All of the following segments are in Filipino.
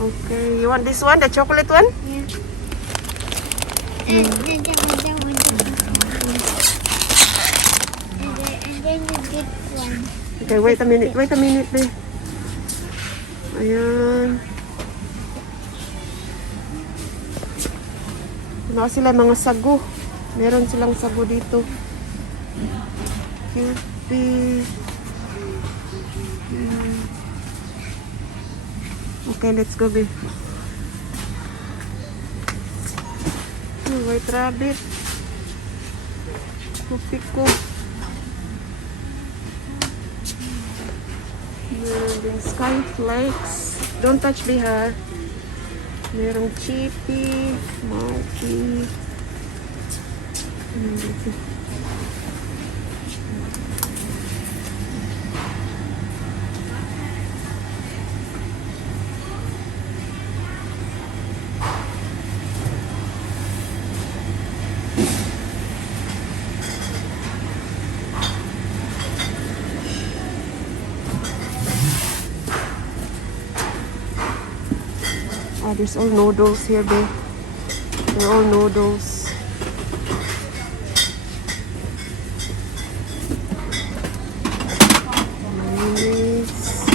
Okay, you want this one, the chocolate one? Yeah. And then you get one. Okay, wait a minute, babe. Ayan. Ano sila mga sago. Meron silang sago dito. Happy. Okay, let's go, babe. White rabbit. Kupiko. Meron din sky flakes. Don't touch me, ha. Merong chippy, marky. Oh, there's all noodles here, babe. They're all noodles. Mayonnaise.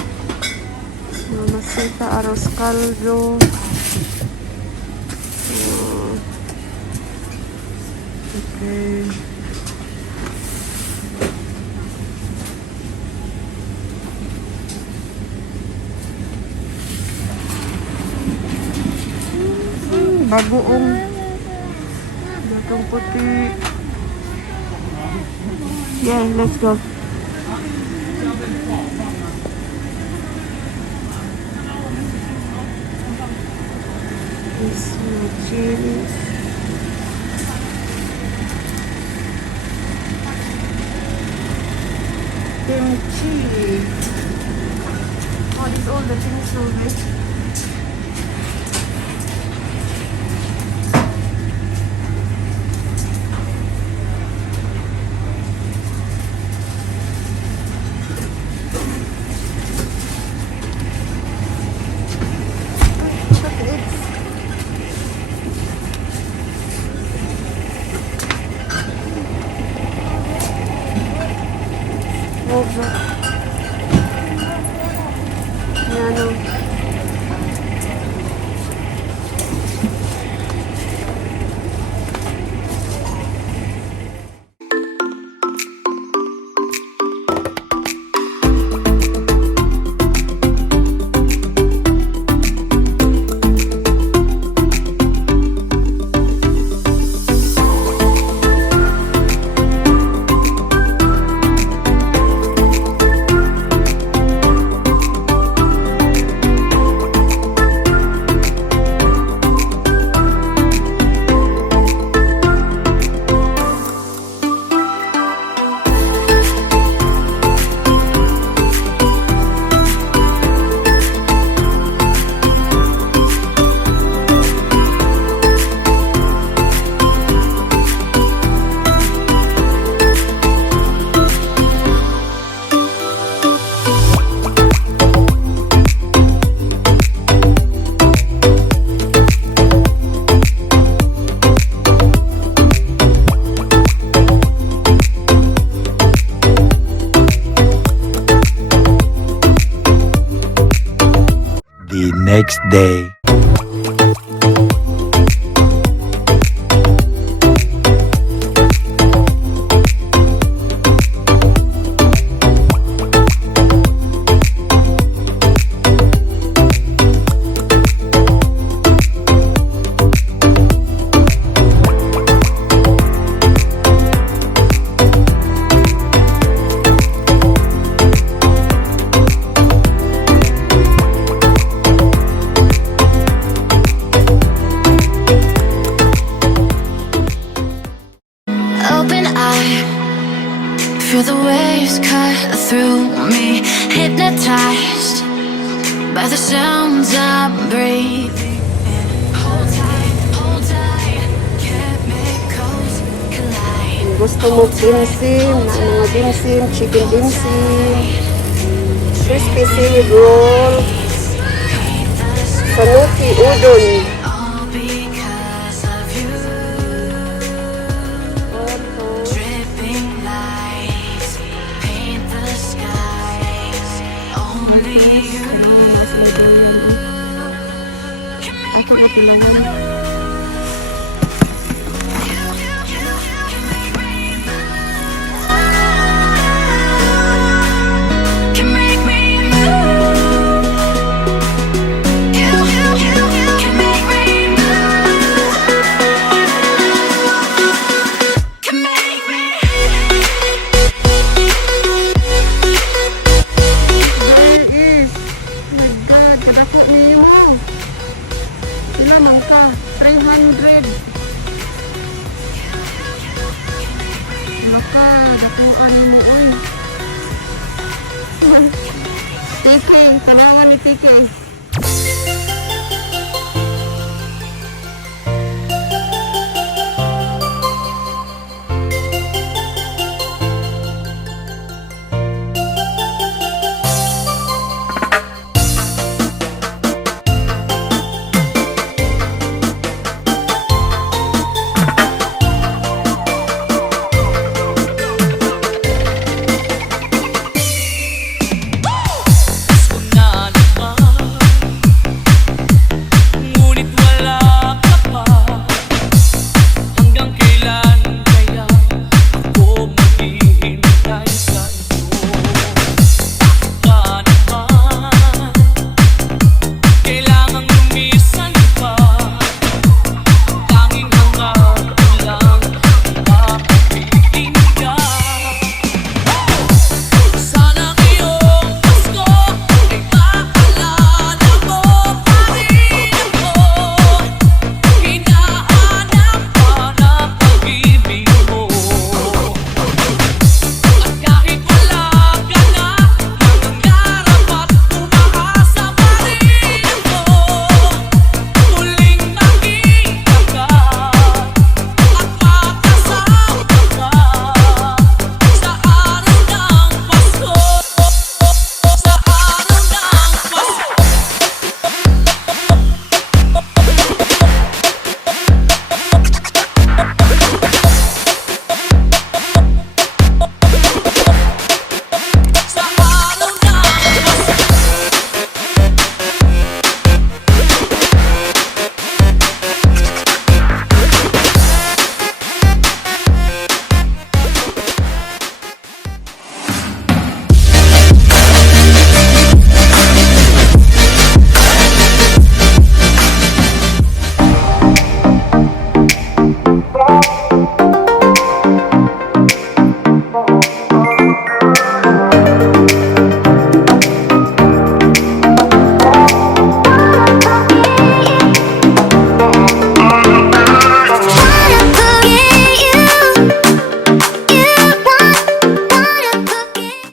Mamacita, arroz caldo. Okay. Bagoong puti. Yeah, let's go. This chili. Kimchi. Oh, these all the things so good. The next day. the waves cut through me, hypnotized by the sounds I'm breathing in. Hold tight, chemicals collide. Gusto mo dimsim, na mga dimsim, chicken dimsim, crispy seaweed roll, sanuki udon. All because of you. Dripping lights paint the skies. Only you can make can make me move. You can make me move. Can make me. There is. My God, kadako niyo. Sila man ka, 300. Maka, dako ka niyo, uy. TK, salamat ni TK.